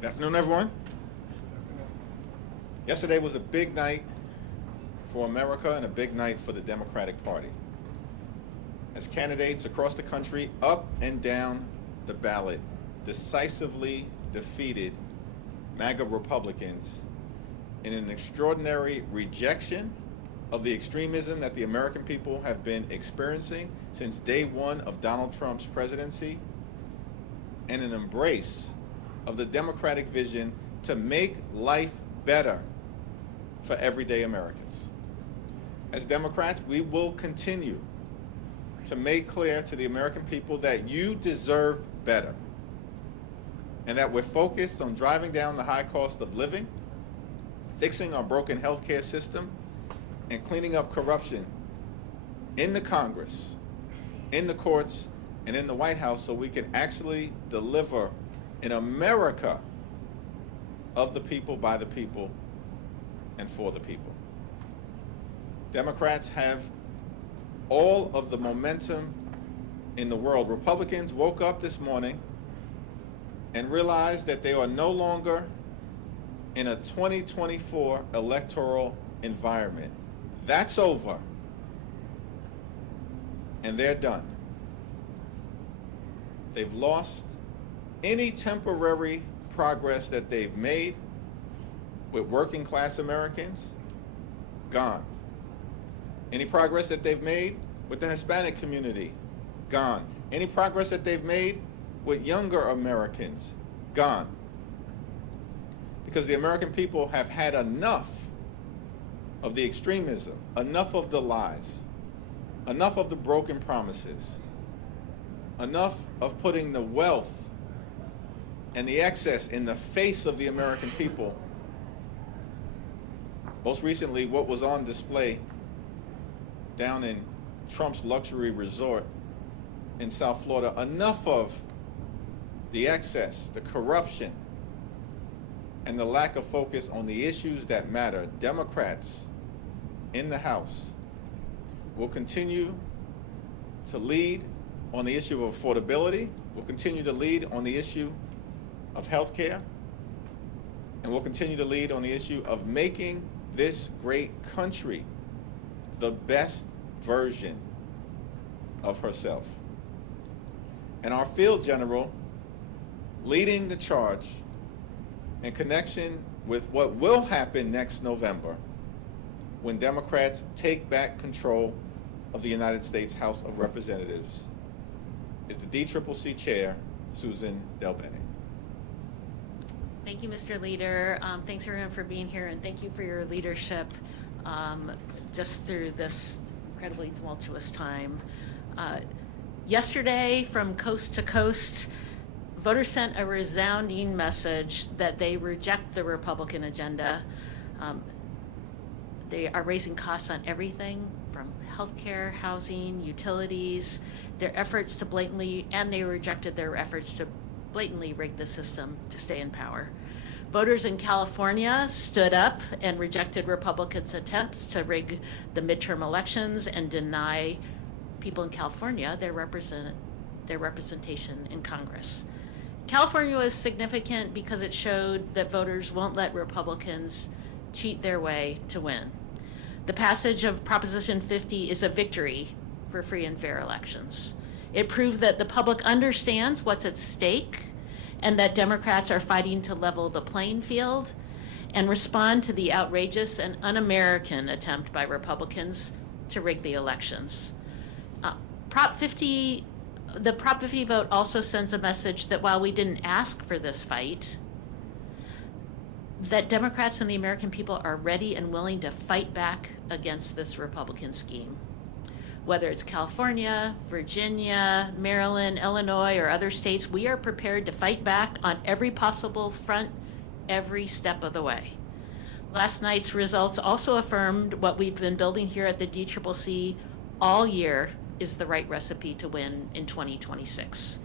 Good afternoon, everyone. Yesterday was a big night for America and a big night for the Democratic Party. As candidates across the country, up and down the ballot, decisively defeated MAGA Republicans in an extraordinary rejection of the extremism that the American people have been experiencing since day one of Donald Trump's presidency, and an embrace of the Democratic vision to make life better for everyday Americans. As Democrats, we will continue to make clear to the American people that you deserve better, and that we're focused on driving down the high cost of living, fixing our broken healthcare system, and cleaning up corruption in the Congress, in the courts, and in the White House, so we can actually deliver an America of the people, by the people, and for the people. Democrats have all of the momentum in the world. Republicans woke up this morning and realized that they are no longer in a 2024 electoral environment. That's over, and they're done. They've lost any temporary progress that they've made with working class Americans, gone. Any progress that they've made with the Hispanic community, gone. Any progress that they've made with younger Americans, gone. Because the American people have had enough of the extremism, enough of the lies, enough of the broken promises, enough of putting the wealth and the excess in the face of the American people. Most recently, what was on display down in Trump's luxury resort in South Florida, enough of the excess, the corruption, and the lack of focus on the issues that matter. Democrats in the House will continue to lead on the issue of affordability, will continue to lead on the issue of health care, and will continue to lead on the issue of making this great country the best version of herself. And our field general leading the charge in connection with what will happen next November when Democrats take back control of the United States House of Representatives is the DCCC Chair, Suzan DelBene. Thank you, Mr. Leader. Thanks everyone for being here, and thank you for your leadership just through this incredibly tumultuous time. Yesterday, from coast to coast, voters sent a resounding message that they reject the Republican agenda. They are raising costs on everything from healthcare, housing, utilities, their efforts to blatantly, and they rejected their efforts to blatantly rig the system to stay in power. Voters in California stood up and rejected Republicans' attempts to rig the midterm elections and deny people in California their representation in Congress. California was significant because it showed that voters won't let Republicans cheat their way to win. The passage of Proposition 50 is a victory for free and fair elections. It proved that the public understands what's at stake and that Democrats are fighting to level the playing field and respond to the outrageous and un-American attempt by Republicans to rig the elections. The Prop 50 vote also sends a message that while we didn't ask for this fight, that Democrats and the American people are ready and willing to fight back against this Republican scheme. Whether it's California, Virginia, Maryland, Illinois, or other states, we are prepared to fight back on every possible front, every step of the way. Last night's results also affirmed what we've been building here at the DCCC all year is the right recipe to win in 2026.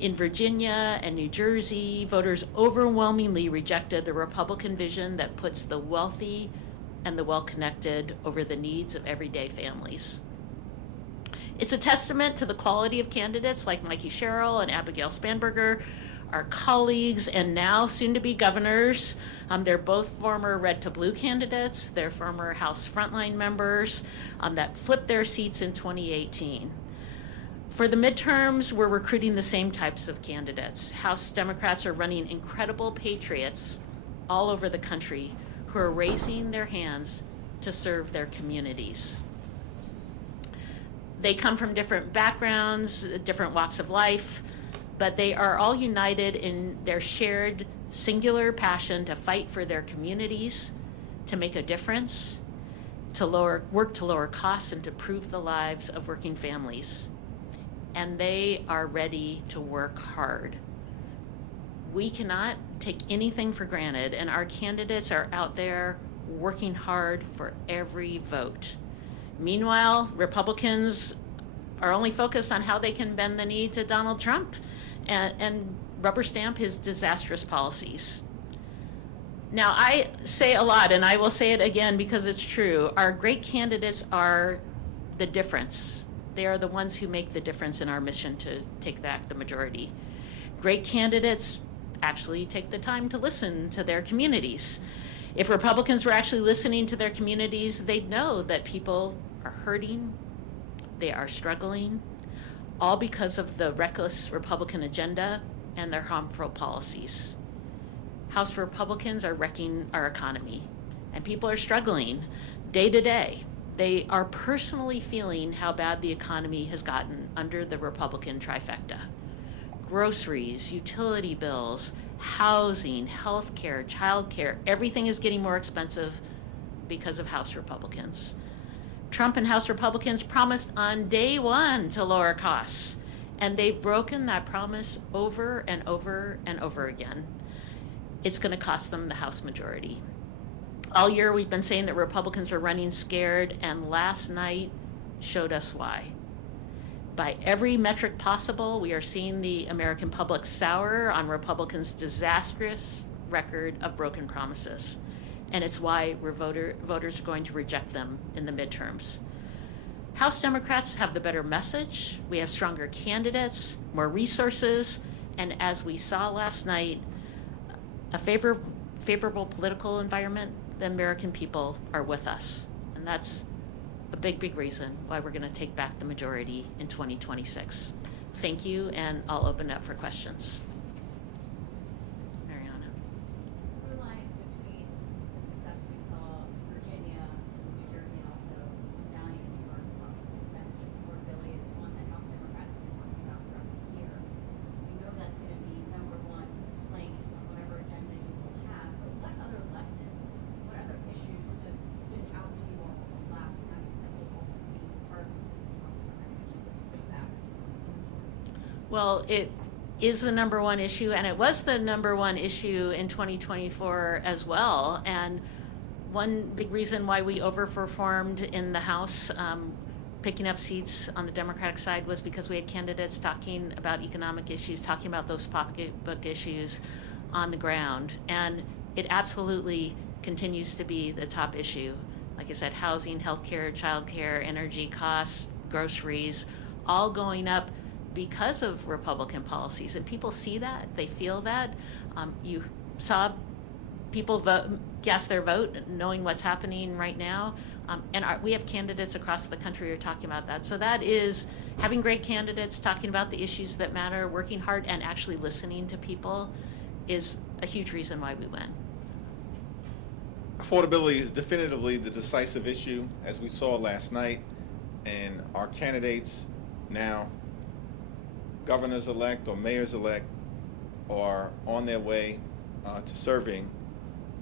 In Virginia and New Jersey, voters overwhelmingly rejected the Republican vision that puts the wealthy and the well-connected over the needs of everyday families. It's a testament to the quality of candidates like Mikey Sherrill and Abigail Spanberger. our colleagues and now soon-to-be governors. They're both former red to blue candidates. They're former House frontline members that flipped their seats in 2018. For the midterms, we're recruiting the same types of candidates. House Democrats are running incredible patriots all over the country who are raising their hands to serve their communities. They come from different backgrounds, different walks of life, but they are all united in their shared singular passion to fight for their communities, to make a difference, to work to lower costs and to improve the lives of working families. And they are ready to work hard. We cannot take anything for granted, and our candidates are out there working hard for every vote. Meanwhile, Republicans are only focused on how they can bend the knee to Donald Trump and rubber stamp his disastrous policies. Now, I say a lot, and I will say it again because it's true. Our great candidates are the difference. They are the ones who make the difference in our mission to take back the majority. Great candidates actually take the time to listen to their communities. If Republicans were actually listening to their communities, they'd know that people are hurting, they are struggling, all because of the reckless Republican agenda and their harmful policies. House Republicans are wrecking our economy, and people are struggling day to day. They are personally feeling how bad the economy has gotten under the Republican trifecta. Groceries, utility bills, housing, healthcare, childcare, everything is getting more expensive because of House Republicans. Trump and House Republicans promised on day one to lower costs, and they've broken that promise over and over and over again. It's going to cost them the House majority. All year we've been saying that Republicans are running scared, and last night showed us why. By every metric possible, we are seeing the American public sour on Republicans' disastrous record of broken promises. And it's why voters are going to reject them in the midterms. House Democrats have the better message. We have stronger candidates, more resources, and as we saw last night, a favorable political environment. The American people are with us. And that's a big, big reason why we're going to take back the majority in 2026. Thank you, and I'll open it up for questions. Mariana. Through line between the success we saw in Virginia and New Jersey and also down in New York is obviously the message of affordability is one that House Democrats have been talking about throughout the year. We know that's going to be number one plank on whatever agenda you will have, but what other lessons, what other issues stood out to you all last night that will also be part of this House Democratic agenda to bring back? Well, it is the number one issue, and it was the number one issue in 2024 as well. And one big reason why we overperformed in the House, picking up seats on the Democratic side, was because we had candidates talking about economic issues, talking about those pocketbook issues on the ground. And it absolutely continues to be the top issue. Like I said, housing, healthcare, childcare, energy costs, groceries, all going up because of Republican policies. And people see that, they feel that. You saw people cast their vote knowing what's happening right now. We have candidates across the country who are talking about that. So that is having great candidates talking about the issues that matter, working hard, and actually listening to people is a huge reason why we win. Affordability is definitively the decisive issue, as we saw last night, and our candidates now, governors-elect or mayors-elect, are on their way to serving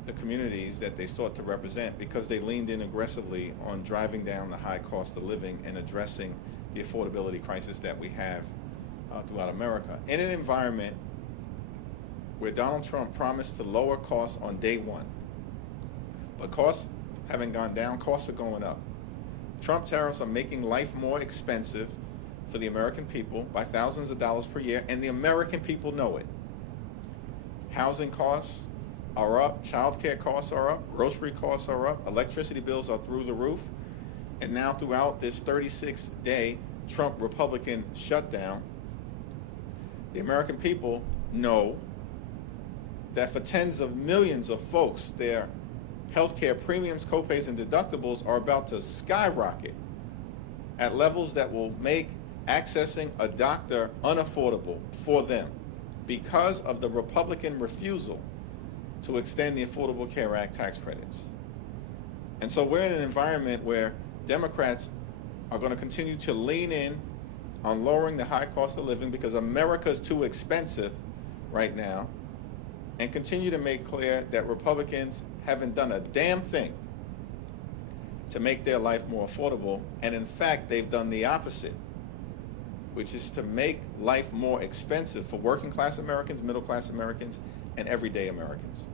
the communities that they sought to represent, because they leaned in aggressively on driving down the high cost of living and addressing the affordability crisis that we have throughout America. In an environment where Donald Trump promised to lower costs on day one, but costs haven't gone down, costs are going up. Trump tariffs are making life more expensive for the American people by thousands of dollars per year, and the American people know it. Housing costs are up, child care costs are up, grocery costs are up, electricity bills are through the roof, and now throughout this 36-day Trump Republican shutdown, the American people know that for tens of millions of folks, their healthcare premiums, copays, and deductibles are about to skyrocket at levels that will make accessing a doctor unaffordable for them because of the Republican refusal to extend the Affordable Care Act tax credits. And so we're in an environment where Democrats are going to continue to lean in on lowering the high cost of living because America's too expensive right now, and continue to make clear that Republicans haven't done a damn thing to make their life more affordable. And in fact, they've done the opposite, which is to make life more expensive for working class Americans, middle class Americans, and everyday Americans.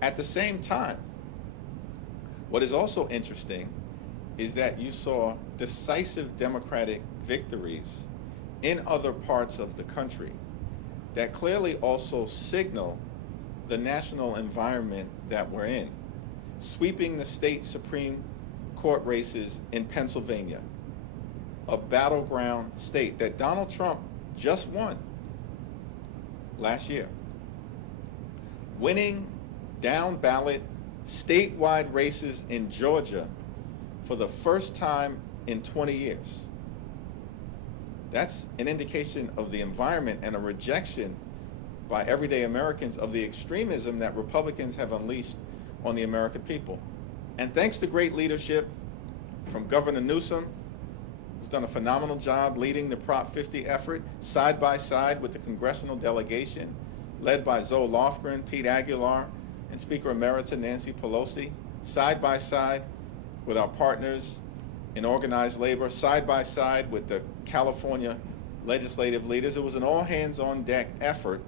At the same time, what is also interesting is that you saw decisive Democratic victories in other parts of the country that clearly also signal the national environment that we're in. Sweeping the state Supreme Court races in Pennsylvania, a battleground state that Donald Trump just won last year. Winning down ballot statewide races in Georgia for the first time in 20 years. That's an indication of the environment and a rejection by everyday Americans of the extremism that Republicans have unleashed on the American people. And thanks to great leadership from Governor Newsom, who's done a phenomenal job leading the Prop 50 effort side by side with the congressional delegation led by Zoe Lofgren, Pete Aguilar, and Speaker Emerita Nancy Pelosi, side by side with our partners in organized labor, side by side with the California legislative leaders. It was an all-hands-on-deck effort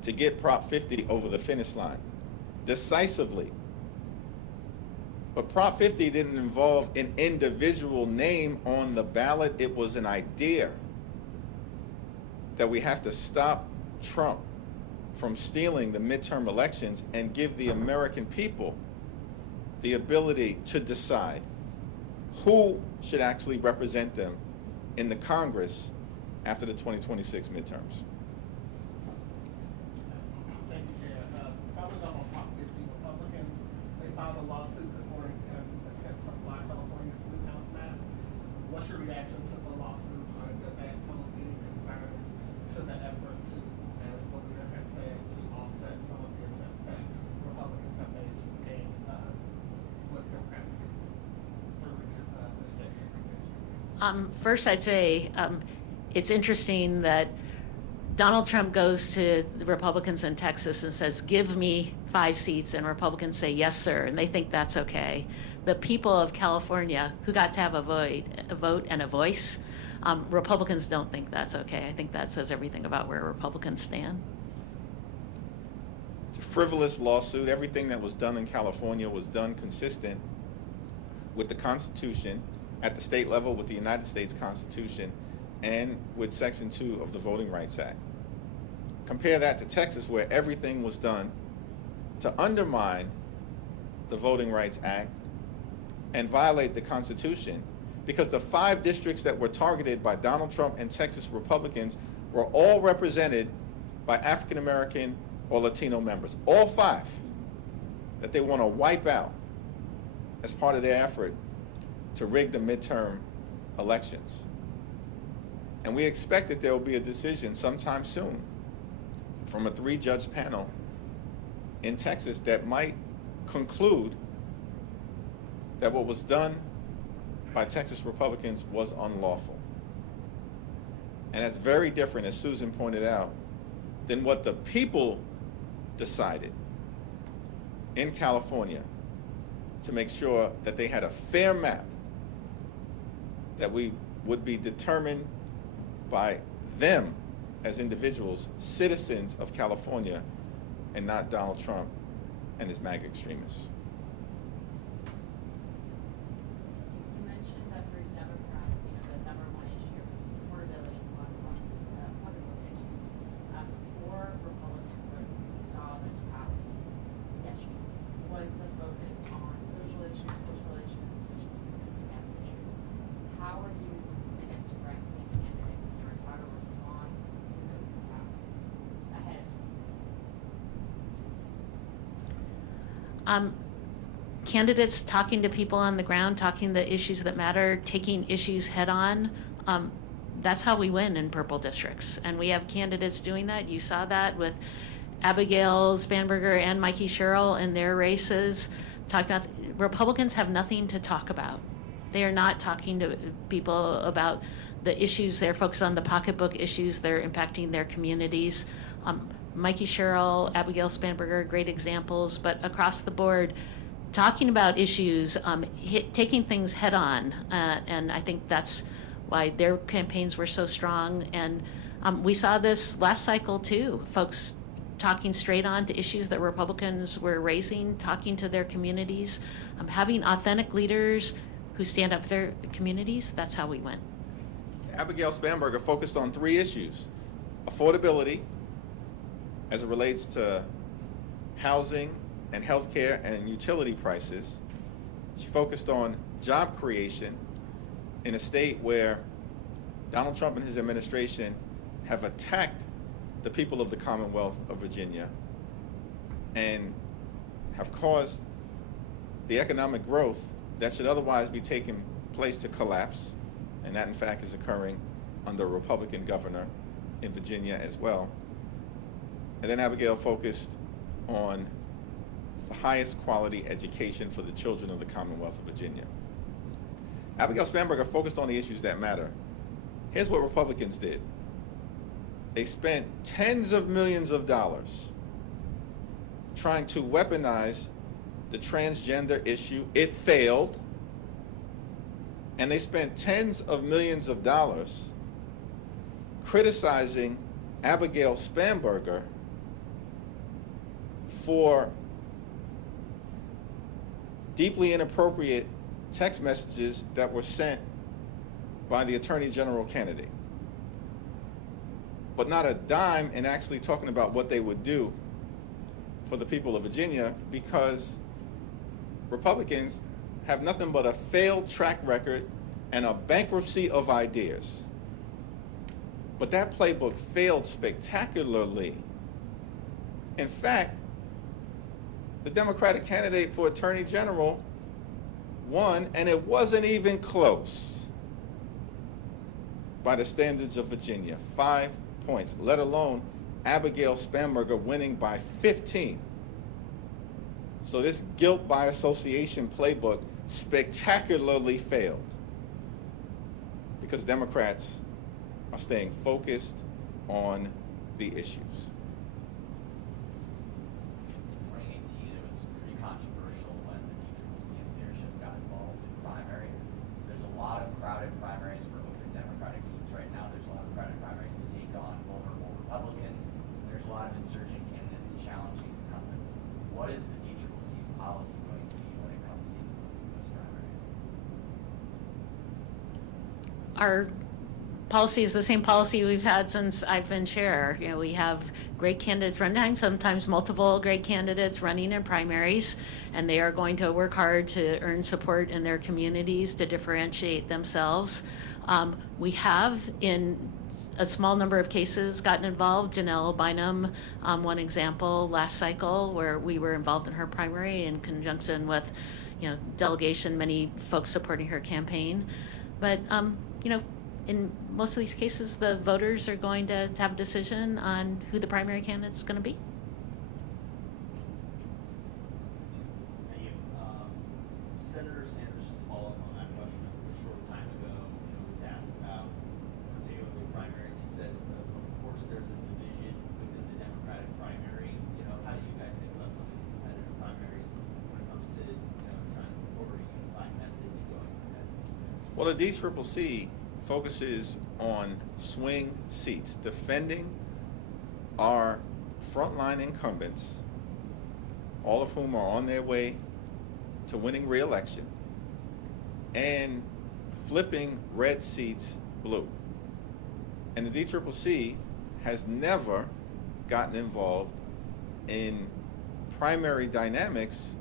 to get Prop 50 over the finish line decisively. But Prop 50 didn't involve an individual name on the ballot. It was an idea that we have to stop Trump from stealing the midterm elections and give the American people the ability to decide who should actually represent them in the Congress after the 2026 midterms. Thank you, Chair. Following up on Prop 50, Republicans, they filed a lawsuit this morning in an attempt to block California's greenhouse maps. What's your reaction to the lawsuit? Does that pose any concerns to the effort to, as the leader has said, to offset some of the attempts that Republicans have made to gain what Democratic seats through legislative recognition? First, I'd say it's interesting that Donald Trump goes to the Republicans in Texas and says, give me 5 seats, and Republicans say, yes, sir, and they think that's okay. The people of California, who got to have a vote and a voice, Republicans don't think that's okay. I think that says everything about where Republicans stand. It's a frivolous lawsuit. Everything that was done in California was done consistent with the Constitution at the state level, with the United States Constitution, and with Section 2 of the Voting Rights Act. Compare that to Texas, where everything was done to undermine the Voting Rights Act and violate the Constitution, because the 5 districts that were targeted by Donald Trump and Texas Republicans were all represented by African American or Latino members. All 5 that they want to wipe out as part of their effort to rig the midterm elections. And we expect that there will be a decision sometime soon from a 3-judge panel in Texas that might conclude that what was done by Texas Republicans was unlawful. And that's very different, as Susan pointed out, than what the people decided in California to make sure that they had a fair map that we would be determined by them as individuals, citizens of California, and not Donald Trump and his MAGA extremists. You mentioned that for Democrats, the number one issue is affordability in public locations. For Republicans, what we saw this past yesterday was the focus on social issues, cultural issues, such as trans issues. How are you, I guess, directing candidates here, and how to respond to those attacks? Candidates talking to people on the ground, talking the issues that matter, taking issues head on. That's how we win in purple districts. And we have candidates doing that. You saw that with Abigail Spanberger and Mikey Sherrill in their races. Talking about Republicans have nothing to talk about. They are not talking to people about the issues. They're focused on the pocketbook issues that are impacting their communities. Mikey Sherrill, Abigail Spanberger, great examples, but across the board, talking about issues, taking things head on, and I think that's why their campaigns were so strong. And we saw this last cycle too, folks talking straight on to issues that Republicans were raising, talking to their communities, having authentic leaders who stand up for their communities. That's how we win. Abigail Spanberger focused on 3 issues: affordability, as it relates to housing and healthcare and utility prices. She focused on job creation in a state where Donald Trump and his administration have attacked the people of the Commonwealth of Virginia and have caused the economic growth that should otherwise be taking place to collapse, and that in fact is occurring under a Republican governor in Virginia as well. And then Abigail focused on the highest quality education for the children of the Commonwealth of Virginia. Abigail Spanberger focused on the issues that matter. Here's what Republicans did. They spent tens of millions of dollars trying to weaponize the transgender issue. It failed. And they spent tens of millions of dollars criticizing Abigail Spanberger for deeply inappropriate text messages that were sent by the Attorney General candidate, but not a dime in actually talking about what they would do for the people of Virginia, because Republicans have nothing but a failed track record and a bankruptcy of ideas. But that playbook failed spectacularly. In fact, the Democratic candidate for Attorney General won, and it wasn't even close by the standards of Virginia. 5 points, let alone Abigail Spanberger winning by 15. So this guilt by association playbook spectacularly failed because Democrats are staying focused on the issues. In 2018, it was pretty controversial when the DCCC leadership got involved in primaries. There's a lot of crowded primaries for open Democratic seats right now. There's a lot of crowded primaries to take on vulnerable Republicans. There's a lot of insurgent candidates challenging incumbents. What is the DCCC's policy going to be when it comes to influencing those primaries? Our policy is the same policy we've had since I've been chair. You know, we have great candidates running, sometimes multiple great candidates running in primaries, and they are going to work hard to earn support in their communities to differentiate themselves. We have, in a small number of cases, gotten involved. Janelle Bynum, one example last cycle, where we were involved in her primary in conjunction with, you know, delegation, many folks supporting her campaign. But you know, in most of these cases, the voters are going to have a decision on who the primary candidate is going to be. Thank you. Senator Sanders, just to follow up on that question, a short time ago, was asked about particularly primaries. He said, of course, there's a division within the Democratic primary. How do you guys think about some of these competitive primaries when it comes to, trying to forward a unified message going ahead? Well, the DCCC focuses on swing seats, defending our frontline incumbents, all of whom are on their way to winning re-election, and flipping red seats blue. And the DCCC has never gotten involved in primary dynamics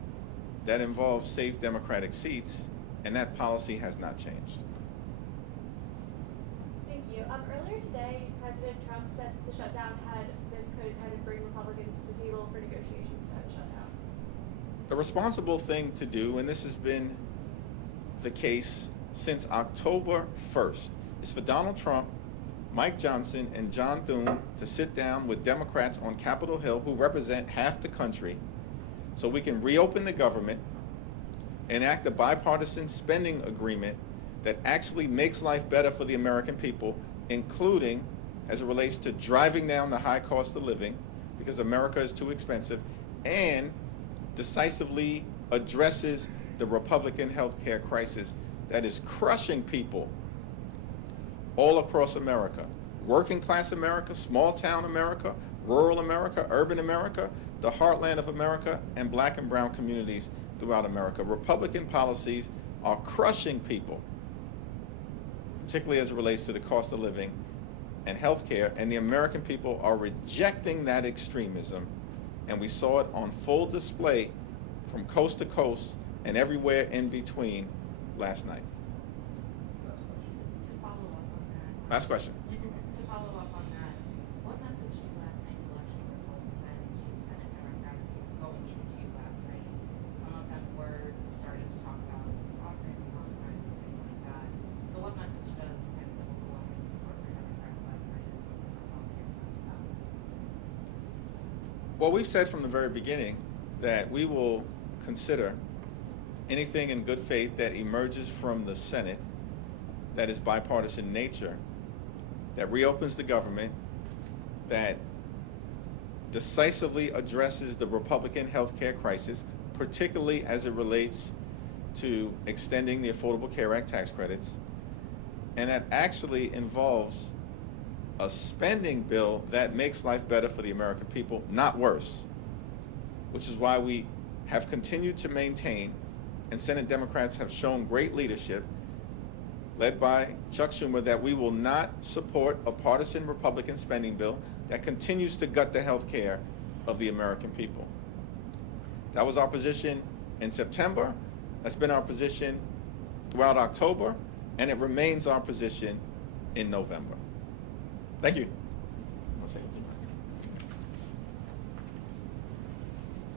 that involve safe Democratic seats, and that policy has not changed. Thank you. Earlier today, President Trump said the shutdown could kind of bring Republicans to the table for negotiations to have a shutdown. the responsible thing to do, and this has been the case since October 1st, is for Donald Trump, Mike Johnson, and John Thune to sit down with Democrats on Capitol Hill who represent half the country so we can reopen the government, enact a bipartisan spending agreement that actually makes life better for the American people, including as it relates to driving down the high cost of living because America is too expensive, and decisively addresses the Republican health care crisis that is crushing people all across America. Working class America, small town America, rural America, urban America, the heartland of America, and black and brown communities throughout America. Republican policies are crushing people, particularly as it relates to the cost of living and health care, and the American people are rejecting that extremism, and we saw it on full display from coast to coast and everywhere in between last night. To follow up on that. Last question. To follow up on that, what message do last night's election results send to Senate Democrats going into last night? Some of them were starting to talk about offerings, compromises, things like that. So what message does kind of the overwhelming support for Democrats last night and focus on healthcare send to them? Well, we've said from the very beginning that we will consider anything in good faith that emerges from the Senate that is bipartisan in nature, that reopens the government, that decisively addresses the Republican health care crisis, particularly as it relates to extending the Affordable Care Act tax credits, and that actually involves a spending bill that makes life better for the American people, not worse, which is why we have continued to maintain, and Senate Democrats have shown great leadership, led by Chuck Schumer, that we will not support a partisan Republican spending bill that continues to gut the health care of the American people. That was our position in September, that's been our position throughout October, and it remains our position in November. Thank you.